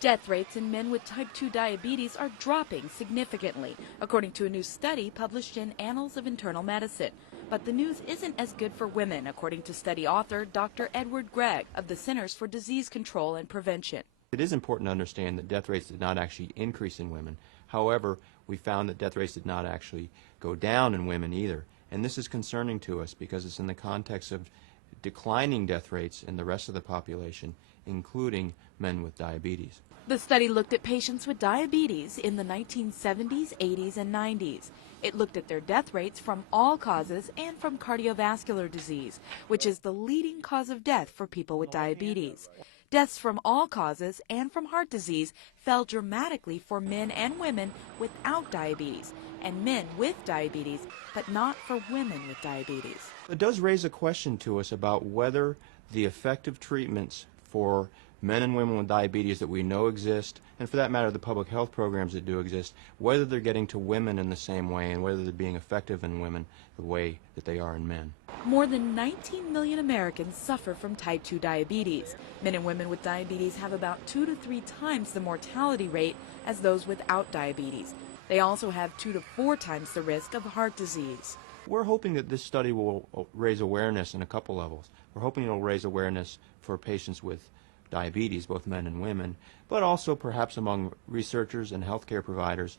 Death rates in men with type 2 diabetes are dropping significantly, according to a new study published in Annals of Internal Medicine. But the news isn't as good for women, according to study author Dr. Edward Gregg of the Centers for Disease Control and Prevention. It is important to understand that death rates did not actually increase in women. However, we found that death rates did not actually go down in women either. And this is concerning to us because it's in the context of declining death rates in the rest of the population, including men with diabetes. The study looked at patients with diabetes in the 1970s, 80s, and 90s. It looked at their death rates from all causes and from cardiovascular disease, which is the leading cause of death for people with diabetes. Deaths from all causes and from heart disease fell dramatically for men and women without diabetes, and men with diabetes, but not for women with diabetes. It does raise a question to us about whether the effective treatments for men and women with diabetes that we know exist, and for that matter the public health programs that do exist, whether they're getting to women in the same way and whether they're being effective in women the way that they are in men. More than 19 million Americans suffer from type 2 diabetes. Men and women with diabetes have about 2 to 3 times the mortality rate as those without diabetes. They also have 2 to 4 times the risk of heart disease. We're hoping that this study will raise awareness in a couple levels. We're hoping it will raise awareness for patients with diabetes, both men and women, but also perhaps among researchers and healthcare providers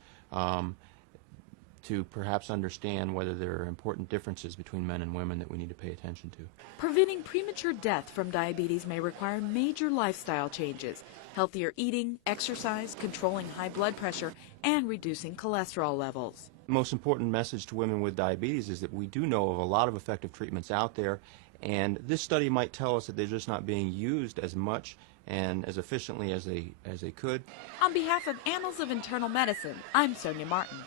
to perhaps understand whether there are important differences between men and women that we need to pay attention to. Preventing premature death from diabetes may require major lifestyle changes: healthier eating, exercise, controlling high blood pressure, and reducing cholesterol levels. The most important message to women with diabetes is that we do know of a lot of effective treatments out there, and this study might tell us that they're just not being used as much and as efficiently as they could. On behalf of Annals of Internal Medicine, I'm Sonia Martin.